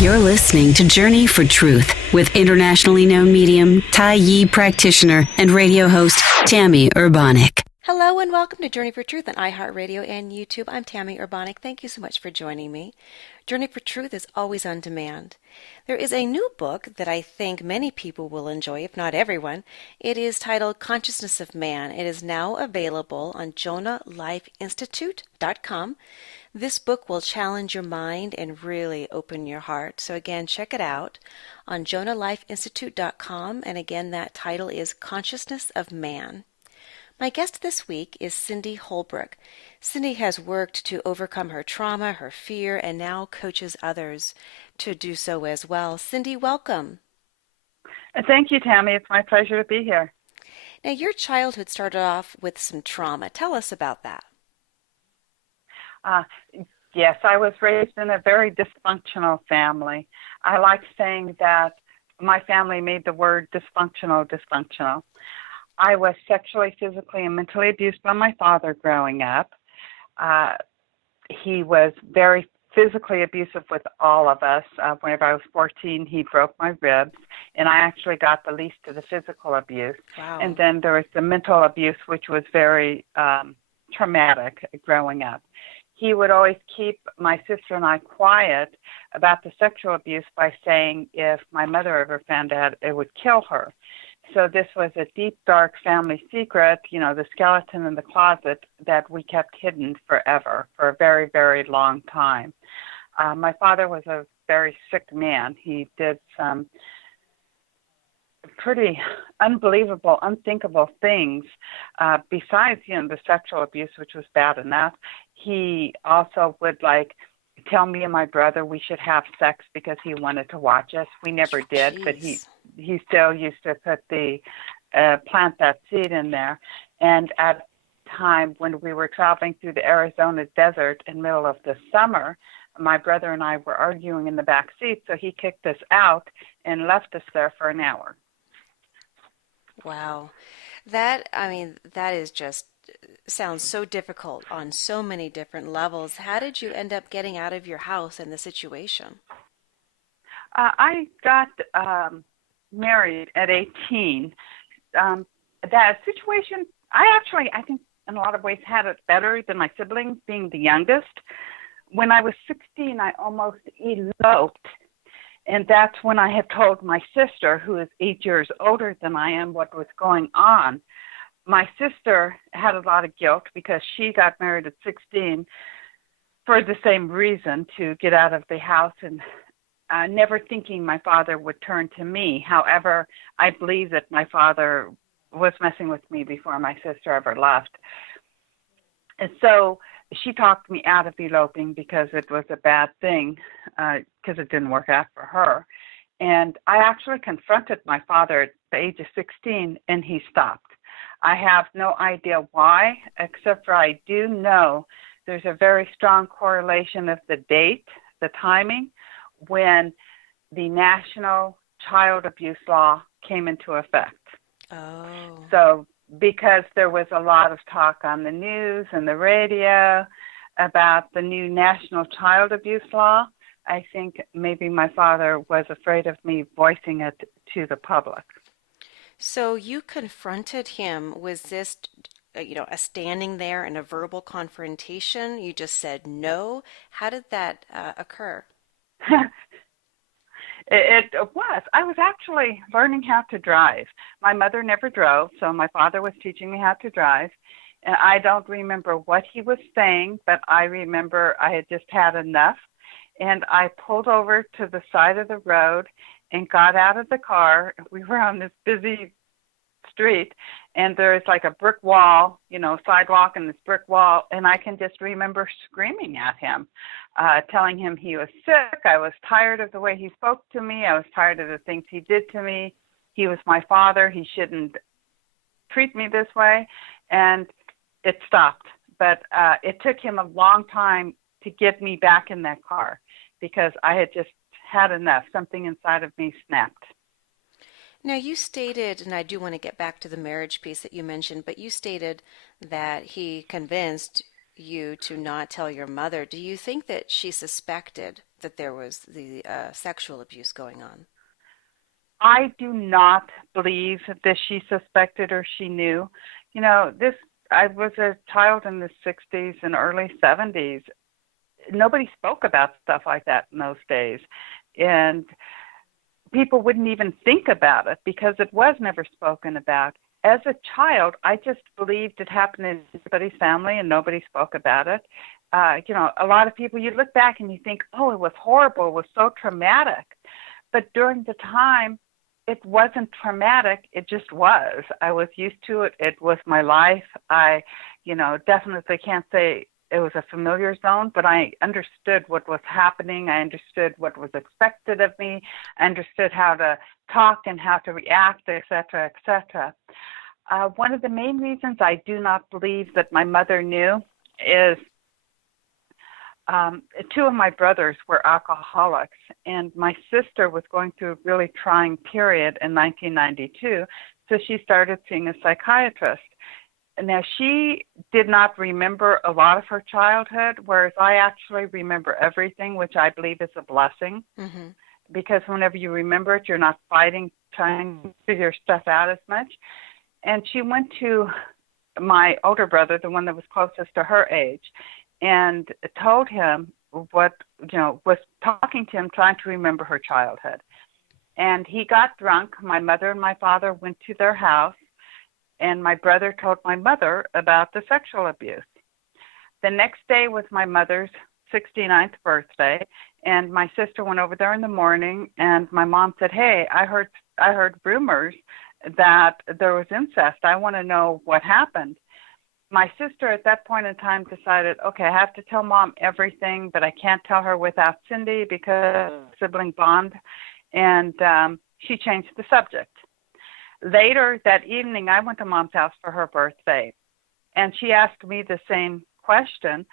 You're listening to Journey for Truth with internationally known medium, Tai Yi practitioner, and radio host Tammy Urbanic. Hello and welcome to Journey for Truth on iHeartRadio and YouTube. I'm Tammy Urbanic. Thank you so much for joining me. Journey for Truth is always on demand. There is a new book that I think many people will enjoy, if not everyone. It is titled Consciousness of Man. It is now available on JonahLifeInstitute.com. This book will challenge your mind and really open your heart. So again, check it out on JonahLifeInstitute.com. And again, that title is Consciousness of Man. My guest this week is Cindy Holbrook. Cindy has worked to overcome her trauma, her fear, and now coaches others to do so as well. Cindy, welcome. Thank you, Tammy. It's my pleasure to be here. Now, your childhood started off with some trauma. Tell us about that. Yes, I was raised in a very dysfunctional family. I like saying that my family made the word dysfunctional. I was sexually, physically, and mentally abused by my father growing up. He was very physically abusive with all of us. Whenever I was 14, he broke my ribs, and I actually got the least of the physical abuse. Wow. And then there was the mental abuse, which was very traumatic growing up. He would always keep my sister and I quiet about the sexual abuse by saying if my mother ever found out, it would kill her. So this was a deep, dark family secret, the skeleton in the closet that we kept hidden forever, for a very, very long time. My father was a very sick man. He did some pretty unbelievable, unthinkable things. Besides, the sexual abuse, which was bad enough, he also would tell me and my brother we should have sex because he wanted to watch us. We never did, Jeez. but he still used to put plant that seed in there. And at a time when we were traveling through the Arizona desert in the middle of the summer, my brother and I were arguing in the back seat, so he kicked us out and left us there for an hour. Wow. That is just sounds so difficult on so many different levels. How did you end up getting out of your house and the situation? I got married at 18. That situation, I think in a lot of ways had it better than my siblings, being the youngest. When I was 16, I almost eloped. And that's when I had told my sister, who is 8 years older than I am, what was going on. My sister had a lot of guilt because she got married at 16 for the same reason, to get out of the house, and never thinking my father would turn to me. However, I believe that my father was messing with me before my sister ever left. And so she talked me out of eloping because it was a bad thing, because it didn't work out for her. And I actually confronted my father at the age of 16, and he stopped. I have no idea why, except for I do know there's a very strong correlation of the date, the timing, when the National Child Abuse Law came into effect. Oh. So because there was a lot of talk on the news and the radio about the new National Child Abuse Law, I think maybe my father was afraid of me voicing it to the public. So you confronted him. Was this, a standing there in a verbal confrontation? You just said no? How did that occur? It was. I was actually learning how to drive. My mother never drove, so my father was teaching me how to drive. And I don't remember what he was saying, but I remember I had just had enough. And I pulled over to the side of the road and got out of the car. We were on this busy street, and there's a brick wall, sidewalk and this brick wall. And I can just remember screaming at him, telling him he was sick. I was tired of the way he spoke to me. I was tired of the things he did to me. He was my father. He shouldn't treat me this way. And it stopped. But it took him a long time to get me back in that car because I had just had enough. Something inside of me snapped. Now, you stated, and I do want to get back to the marriage piece that you mentioned, but you stated that he convinced you to not tell your mother. Do you think that she suspected that there was the sexual abuse going on. I do not believe that she suspected or she knew. You know, I was a child in the 60s and early 70s. Nobody spoke about stuff like that in those days. And people wouldn't even think about it because it was never spoken about. As a child, I just believed it happened in everybody's family and nobody spoke about it. You know, a lot of people, you look back and you think, oh, it was horrible, it was so traumatic. But during the time, it wasn't traumatic, it just was. I was used to it. It was my life. I, you know, definitely can't say it was a familiar zone, but I understood what was happening. I understood what was expected of me. I understood how to talk and how to react, et cetera, et cetera. One of the main reasons I do not believe that my mother knew is two of my brothers were alcoholics, and my sister was going through a really trying period in 1992, so she started seeing a psychiatrist. Now, she did not remember a lot of her childhood, whereas I actually remember everything, which I believe is a blessing, because whenever you remember it, you're not fighting, trying to figure stuff out as much. And she went to my older brother, the one that was closest to her age, and told him what, you know, was talking to him, trying to remember her childhood. And he got drunk. My mother and my father went to their house, and my brother told my mother about the sexual abuse. The next day was my mother's 69th birthday, and my sister went over there in the morning, and my mom said, hey, I heard rumors that there was incest. I want to know what happened. My sister at that point in time decided, okay, I have to tell Mom everything, but I can't tell her without Cindy because of sibling bond, and she changed the subject. Later that evening, I went to Mom's house for her birthday, and she asked me the same question.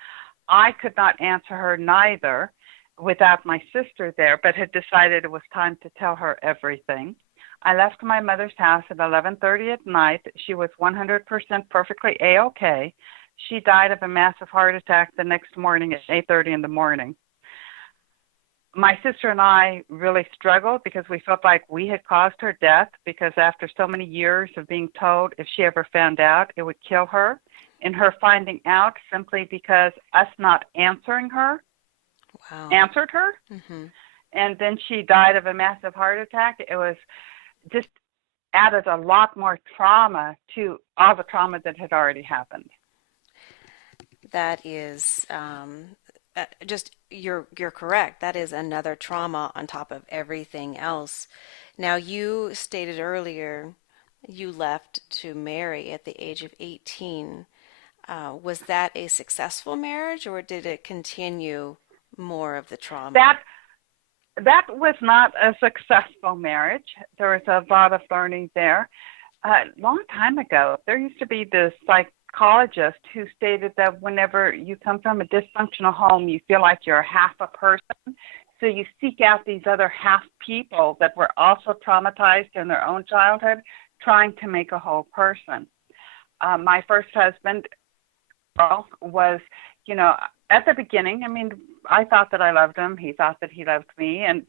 I could not answer her neither without my sister there, but had decided it was time to tell her everything. I left my mother's house at 11:30 at night. She was 100% perfectly A-OK. She died of a massive heart attack the next morning at 8:30 in the morning. My sister and I really struggled because we felt like we had caused her death, because after so many years of being told if she ever found out, it would kill her, and her finding out simply because us not answering her answered her. And then she died of a massive heart attack. It was just added a lot more trauma to all the trauma that had already happened. That is just, you're correct. That is another trauma on top of everything else. Now, you stated earlier you left to marry at the age of 18. Was that a successful marriage, or did it continue more of the trauma? That was not a successful marriage. There was a lot of learning there. A long time ago, there used to be this psychologist who stated that whenever you come from a dysfunctional home, you feel like you're half a person. So you seek out these other half people that were also traumatized in their own childhood, trying to make a whole person. My first husband was, you know, at the beginning, I mean, I thought that I loved him. He thought that he loved me. And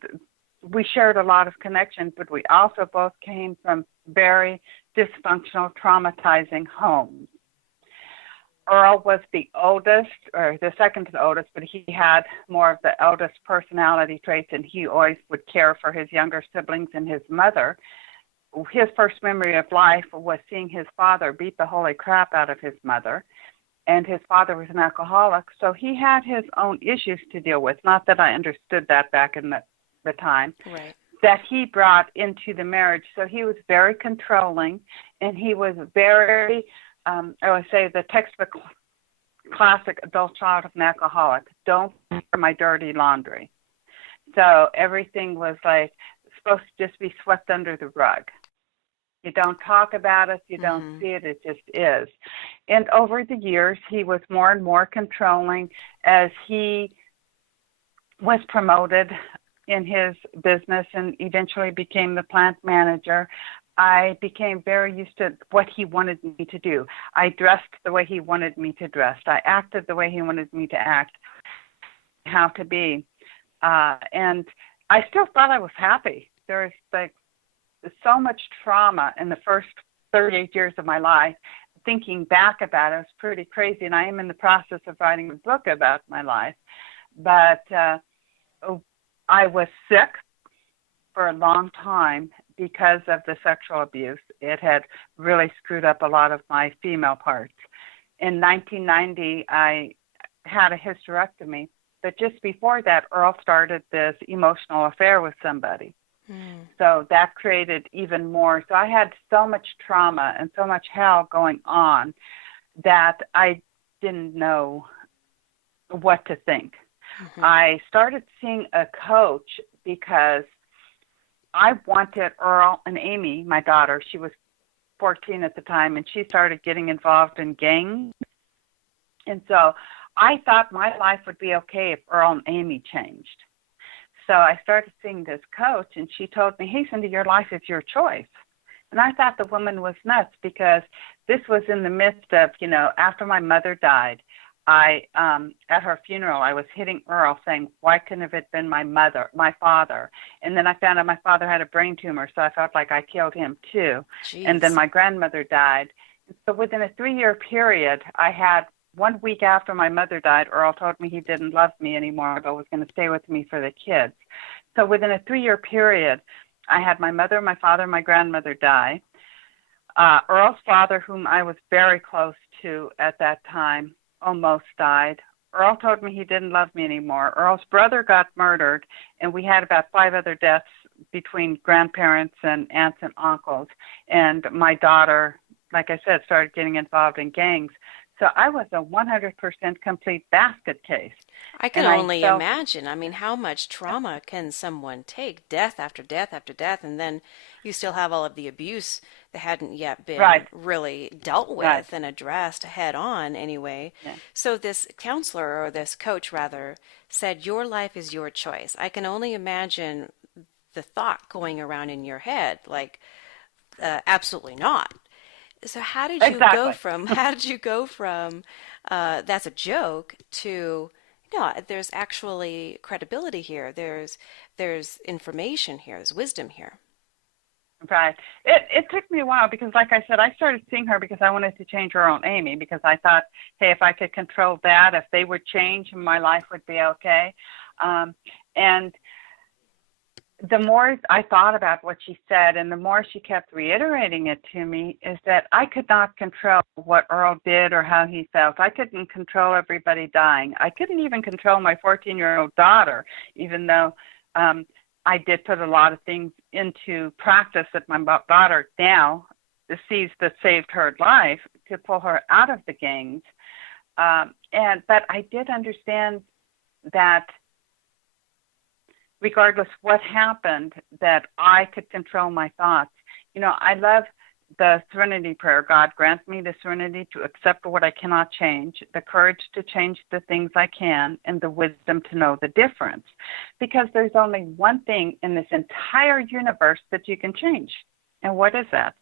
we shared a lot of connection, but we also both came from very dysfunctional, traumatizing homes. Earl was the oldest, or the second to the oldest, but he had more of the eldest personality traits, and he always would care for his younger siblings and his mother. His first memory of life was seeing his father beat the holy crap out of his mother. And his father was an alcoholic, so he had his own issues to deal with. Not that I understood that back in the time, right, that he brought into the marriage. So he was very controlling, and he was very, I would say, the textbook classic adult child of an alcoholic. Don't wear my dirty laundry. So everything was supposed to just be swept under the rug. You don't talk about it, you don't see it, it just is. And over the years, he was more and more controlling as he was promoted in his business and eventually became the plant manager. I became very used to what he wanted me to do. I dressed the way he wanted me to dress. I acted the way he wanted me to act, how to be. And I still thought I was happy. There was like so much trauma in the first 38 years of my life. Thinking back about it, it was pretty crazy. And I am in the process of writing a book about my life. But I was sick for a long time because of the sexual abuse. It had really screwed up a lot of my female parts. In 1990, I had a hysterectomy. But just before that, Earl started this emotional affair with somebody. So that created even more. So I had so much trauma and so much hell going on that I didn't know what to think. I started seeing a coach because I wanted Earl and Amy, my daughter, she was 14 at the time, and she started getting involved in gangs. And so I thought my life would be okay if Earl and Amy changed. So I started seeing this coach, and she told me, hey, Cindy, your life is your choice. And I thought the woman was nuts because this was in the midst of, after my mother died, at her funeral, I was hitting Earl saying, why couldn't it have been my father? And then I found out my father had a brain tumor, so I felt like I killed him too. Jeez. And then my grandmother died. So within a 3-year period, I had 1 week after my mother died, Earl told me he didn't love me anymore, but was going to stay with me for the kids. So within a 3-year period, I had my mother, my father, my grandmother die. Earl's father, whom I was very close to at that time, almost died. Earl told me he didn't love me anymore. Earl's brother got murdered, and we had about 5 other deaths between grandparents and aunts and uncles. And my daughter, like I said, started getting involved in gangs. So I was a 100% complete basket case. I can only imagine. I mean, how much trauma can someone take? Death after death after death, and then you still have all of the abuse that hadn't yet been really dealt with and addressed head on anyway. Yeah. So this counselor, or this coach rather, said, your life is your choice. I can only imagine the thought going around in your head, like, absolutely not. So how did you go from that's a joke to, there's actually credibility here. There's information here. There's wisdom here. Right. It took me a while because, like I said, I started seeing her because I wanted to change her own Amy, because I thought, hey, if I could control that, if they would change, my life would be okay. And the more I thought about what she said, and the more she kept reiterating it to me, is that I could not control what Earl did or how he felt. I couldn't control everybody dying. I couldn't even control my 14-year-old daughter, even though I did put a lot of things into practice that my daughter now sees that saved her life to pull her out of the gangs. But I did understand that regardless what happened, that I could control my thoughts. I love the serenity prayer. God, grant me the serenity to accept what I cannot change, the courage to change the things I can, and the wisdom to know the difference. Because there's only one thing in this entire universe that you can change. And what is that?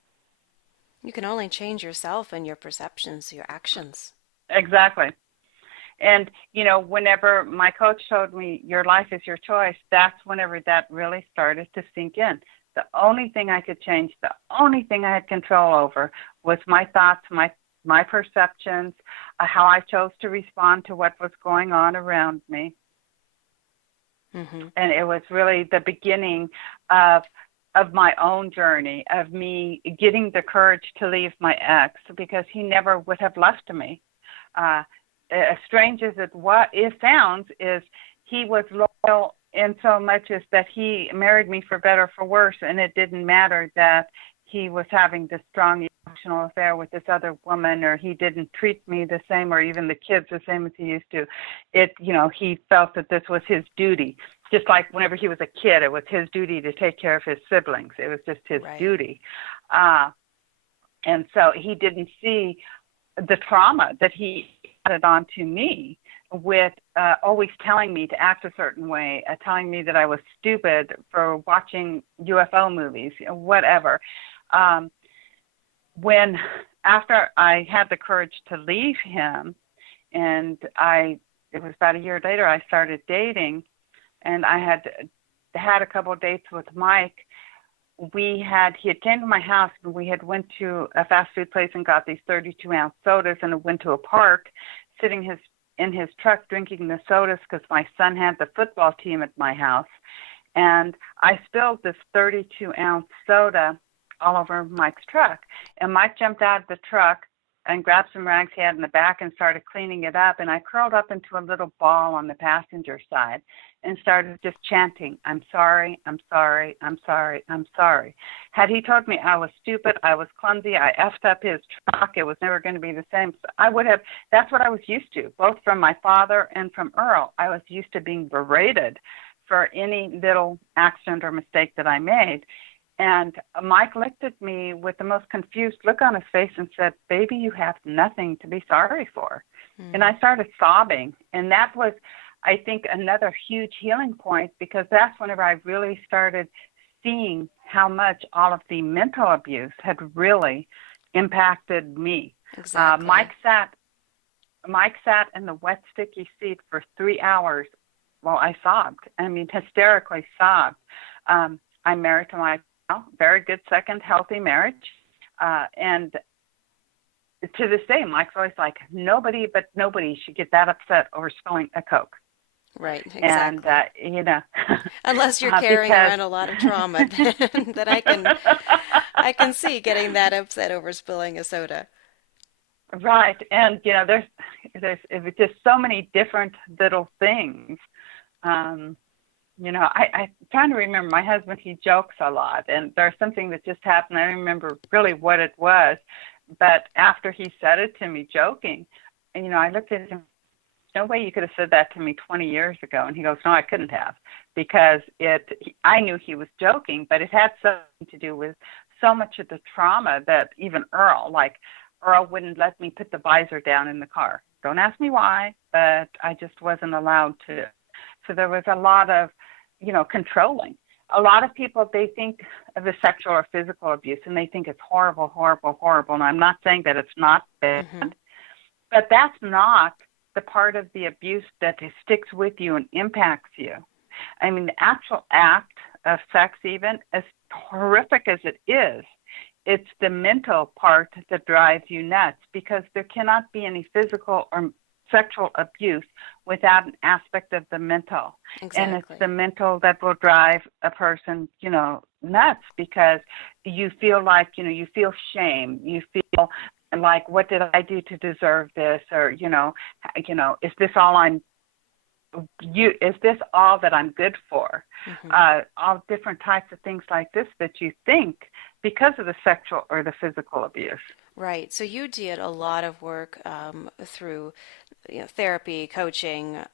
You can only change yourself and your perceptions, your actions. Exactly. And, whenever my coach told me your life is your choice, that's whenever that really started to sink in. The only thing I could change, the only thing I had control over was my thoughts, my perceptions, how I chose to respond to what was going on around me. Mm-hmm. And it was really the beginning of my own journey, of me getting the courage to leave my ex, because he never would have left me. As strange as it sounds, is he was loyal in so much as that he married me for better or for worse, and it didn't matter that he was having this strong emotional affair with this other woman, or he didn't treat me the same, or even the kids the same as he used to. He felt that this was his duty. Just like whenever he was a kid, it was his duty to take care of his siblings. It was just his duty. And so he didn't see the trauma that he added on to me with always telling me to act a certain way, telling me that I was stupid for watching UFO movies, whatever. After I had the courage to leave him, and it was about a year later I started dating, and I had a couple of dates with Mike. He had came to my house, and we had went to a fast food place and got these 32-ounce sodas, and went to a park, sitting in his truck drinking the sodas because my son had the football team at my house. And I spilled this 32-ounce soda all over Mike's truck. And Mike jumped out of the truck and grabbed some rags he had in the back and started cleaning it up. And I curled up into a little ball on the passenger side and started just chanting, "I'm sorry, I'm sorry, I'm sorry, I'm sorry." Had he told me I was stupid, I was clumsy, I effed up his truck, it was never going to be the same, I would have, that's what I was used to, both from my father and from Earl. I was used to being berated for any little accident or mistake that I made. And Mike looked at me with the most confused look on his face and said, "Baby, you have nothing to be sorry for." And I started sobbing. And that was, I think, another huge healing point, because that's whenever I really started seeing how much all of the mental abuse had really impacted me. Exactly. Mike sat in the wet, sticky seat for 3 hours while I sobbed. I mean, hysterically sobbed. I'm married to my very good second healthy marriage. And to this day, Mike's always like, nobody should get that upset over spilling a Coke. Right, exactly. And, unless you're carrying around a lot of trauma, then I can see getting that upset over spilling a soda. Right. And, there's just so many different little things. I'm trying to remember. My husband, he jokes a lot, and there's something that just happened. I don't remember really what it was, but after he said it to me joking, and, I looked at him, no way you could have said that to me 20 years ago. And he goes, "No, I couldn't have," because I knew he was joking, but it had something to do with so much of the trauma that even Earl wouldn't let me put the visor down in the car. Don't ask me why, but I just wasn't allowed to. So there was a lot of, controlling. A lot of people, they think of the sexual or physical abuse, and they think it's horrible, horrible, horrible. And I'm not saying that it's not bad, but that's not the part of the abuse that sticks with you and impacts you. I mean, the actual act of sex, even as horrific as it is, it's the mental part that drives you nuts, because there cannot be any physical or sexual abuse without an aspect of the mental. Exactly. And it's the mental that will drive a person, nuts, because you feel like, you feel shame. You feel like, what did I do to deserve this? Or, is this all that I'm good for? All different types of things like this that you think because of the sexual or the physical abuse. Right. So you did a lot of work through therapy, coaching,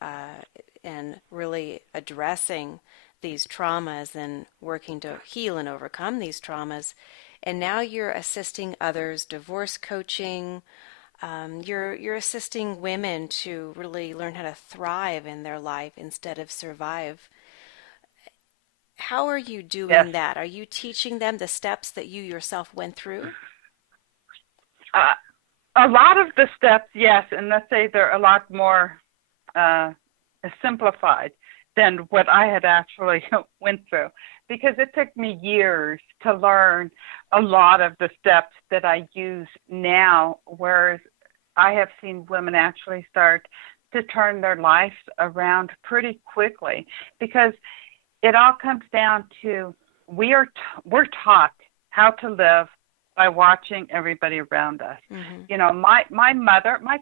and really addressing these traumas and working to heal and overcome these traumas. And now you're assisting others, divorce coaching. You're assisting women to really learn how to thrive in their life instead of survive. How are you doing that? Are you teaching them the steps that you yourself went through? A lot of the steps, yes, and let's say they're a lot more simplified than what I had actually went through, because it took me years to learn a lot of the steps that I use now, whereas I have seen women actually start to turn their lives around pretty quickly, because it all comes down to we're taught how to live by watching everybody around us. My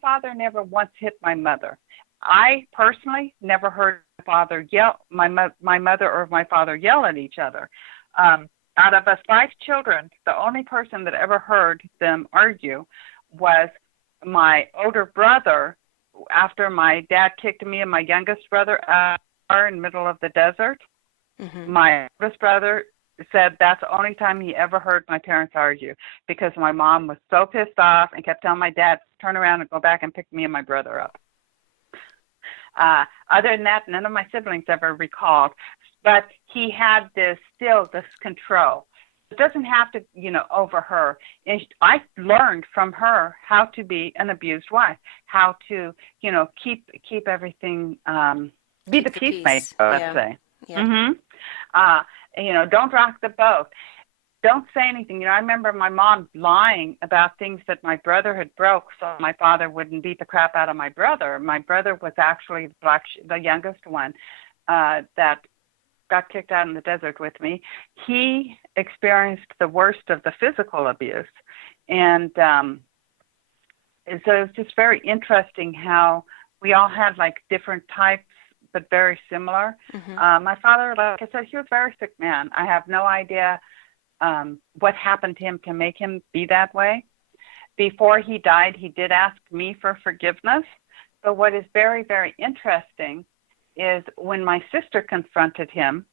father never once hit my mother. I personally never heard my mother or my father yell at each other. Out of us 5 children, the only person that ever heard them argue was my older brother. After my dad kicked me and my youngest brother out in the middle of the desert, my oldest brother said that's the only time he ever heard my parents argue, because my mom was so pissed off and kept telling my dad to turn around and go back and pick me and my brother up. Other than that, none of my siblings ever recalled, but he had this control. It doesn't have to, over her. And I learned from her how to be an abused wife, how to, keep everything be Keep the the peacemaker, peace. let's Yeah. say. Yep. Mm-hmm. Don't rock the boat. Don't say anything. I remember my mom lying about things that my brother had broke, so my father wouldn't beat the crap out of my brother. My brother was actually the youngest one that got kicked out in the desert with me. He experienced the worst of the physical abuse, and so it's just very interesting how we all had like different types, but very similar. Mm-hmm. My father, like I said, he was a very sick man. I have no idea what happened to him to make him be that way. Before he died, he did ask me for forgiveness. But what is very, very interesting is when my sister confronted him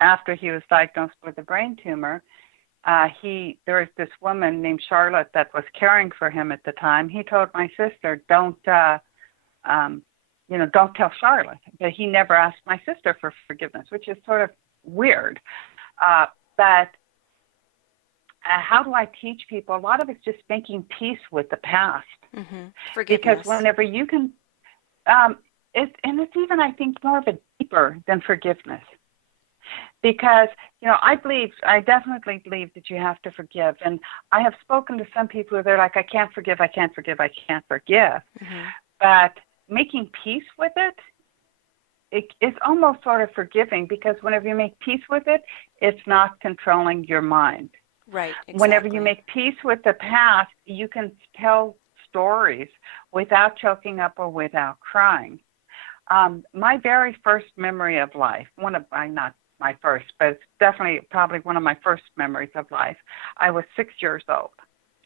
after he was diagnosed with a brain tumor, there was this woman named Charlotte that was caring for him at the time. He told my sister, don't tell Charlotte. But he never asked my sister for forgiveness, which is sort of weird. But how do I teach people? A lot of it's just making peace with the past. Mm-hmm. Forgiveness. Because whenever you can, it's even, I think, more of a deeper than forgiveness. Because, I definitely believe that you have to forgive. And I have spoken to some people who they're like, I can't forgive, I can't forgive, I can't forgive. Mm-hmm. But making peace with it's almost sort of forgiving, because whenever you make peace with it, it's not controlling your mind. Right, exactly. Whenever you make peace with the past, you can tell stories without choking up or without crying. My very first memory of life, not my first, but it's definitely probably one of my first memories of life, I was 6 years old.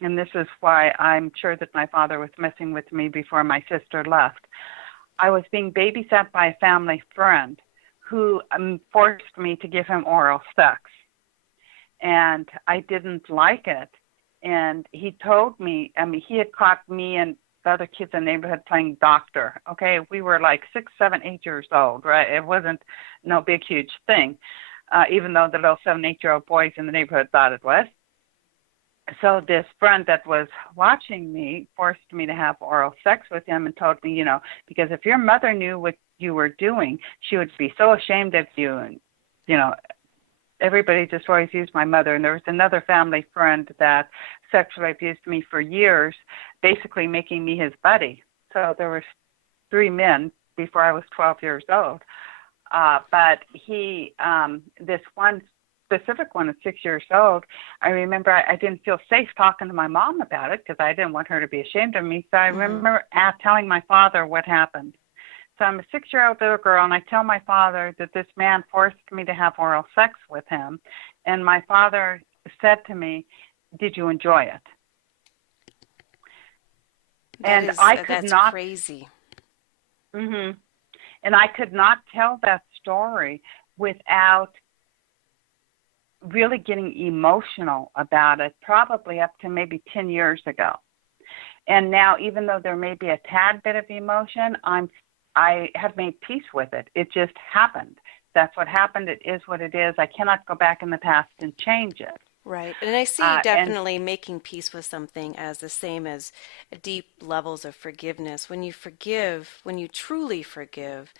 And this is why I'm sure that my father was messing with me before my sister left. I was being babysat by a family friend who forced me to give him oral sex. And I didn't like it. And he told me, he had caught me and the other kids in the neighborhood playing doctor. Okay, we were like 6, 7, 8 years old, right? It wasn't no big, huge thing, even though the little 7, 8-year-old boys in the neighborhood thought it was. So this friend that was watching me forced me to have oral sex with him and told me, because if your mother knew what you were doing, she would be so ashamed of you. And, everybody just always used my mother. And there was another family friend that sexually abused me for years, basically making me his buddy. So there were 3 men before I was 12 years old. But this one specific one at 6 years old, I remember I didn't feel safe talking to my mom about it because I didn't want her to be ashamed of me. So I remember telling my father what happened. So I'm a 6-year-old little girl, and I tell my father that this man forced me to have oral sex with him. And my father said to me, "Did you enjoy it?" That's crazy. Mm-hmm. And I could not tell that story without really getting emotional about it, probably up to maybe 10 years ago. And now, even though there may be a tad bit of emotion, I have made peace with it. It just happened. That's what happened. It is what it is. I cannot go back in the past and change it. Right. And I see definitely making peace with something as the same as deep levels of forgiveness. When you forgive, when you truly forgive,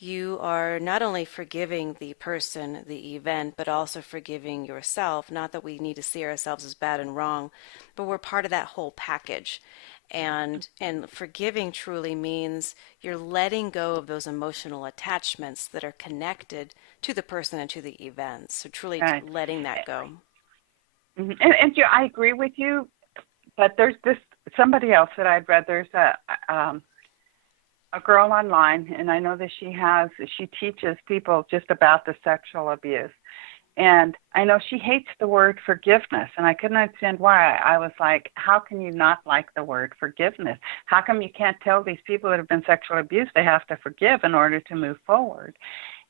you are not only forgiving the person, the event, but also forgiving yourself. Not that we need to see ourselves as bad and wrong, but we're part of that whole package. And forgiving truly means you're letting go of those emotional attachments that are connected to the person and to the event. So truly letting that go. Mm-hmm. And I agree with you, but there's somebody else that I'd read. There's a girl online, and I know that she teaches people just about the sexual abuse. And I know she hates the word forgiveness, and I couldn't understand why. I was like, how can you not like the word forgiveness? How come you can't tell these people that have been sexually abused they have to forgive in order to move forward?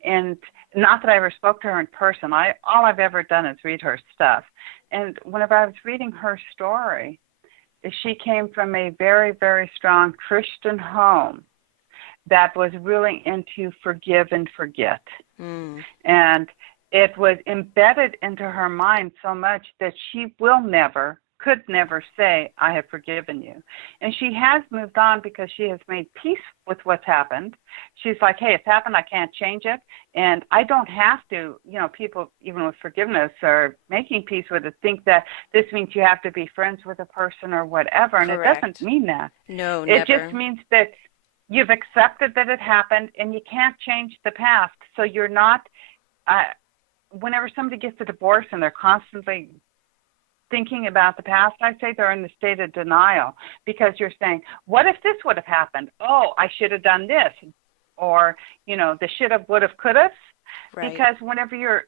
And not that I ever spoke to her in person. All I've ever done is read her stuff. And whenever I was reading her story, she came from a very, very strong Christian home that was really into forgive and forget. And it was embedded into her mind so much that she will never could never say, I have forgiven you. And she has moved on because she has made peace with what's happened. She's like, hey, it's happened. I can't change it. And I don't have to, people, even with forgiveness or making peace with it, think that this means you have to be friends with a person or whatever. And Correct. it doesn't mean that. No, it never. just means that you've accepted that it happened and you can't change the past. So you're not, whenever somebody gets a divorce and they're constantly thinking about the past, I say they're in the state of denial, because you're saying, what if this would have happened? Oh, I should have done this. Or, the should have, would have, could have. Right. Because whenever you're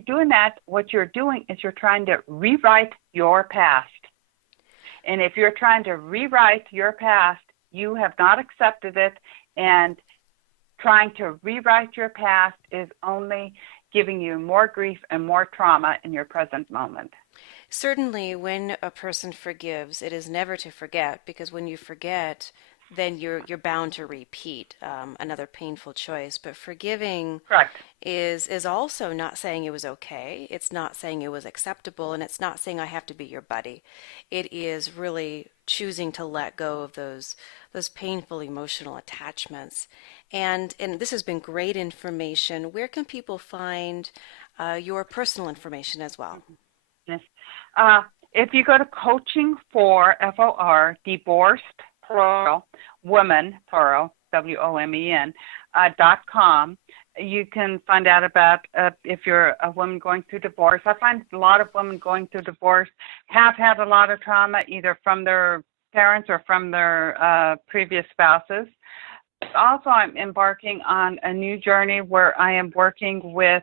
doing that, what you're doing is you're trying to rewrite your past. And if you're trying to rewrite your past, you have not accepted it, and trying to rewrite your past is only giving you more grief and more trauma in your present moment. Certainly, when a person forgives, it is never to forget, because when you forget, then you're bound to repeat another painful choice. But forgiving Correct. is also not saying it was okay. It's not saying it was acceptable, and it's not saying I have to be your buddy. It is really choosing to let go of those painful emotional attachments. And this has been great information. Where can people find your personal information as well? Yes. If you go to coaching for FOR, divorced, plural, woman, plural, WOMEN, .com, you can find out about if you're a woman going through divorce. I find a lot of women going through divorce have had a lot of trauma, either from their parents or from their previous spouses. Also, I'm embarking on a new journey where I am working with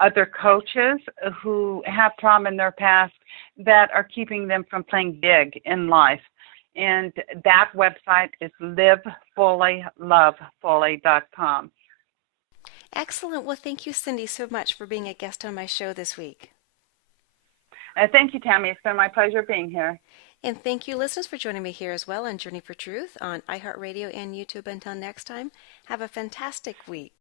other coaches who have trauma in their past that are keeping them from playing big in life. And that website is livefullylovefully.com. Excellent. Well, thank you, Cindy, so much for being a guest on my show this week. Thank you, Tammy. It's been my pleasure being here. And thank you, listeners, for joining me here as well on Journey for Truth on iHeartRadio and YouTube. Until next time, have a fantastic week.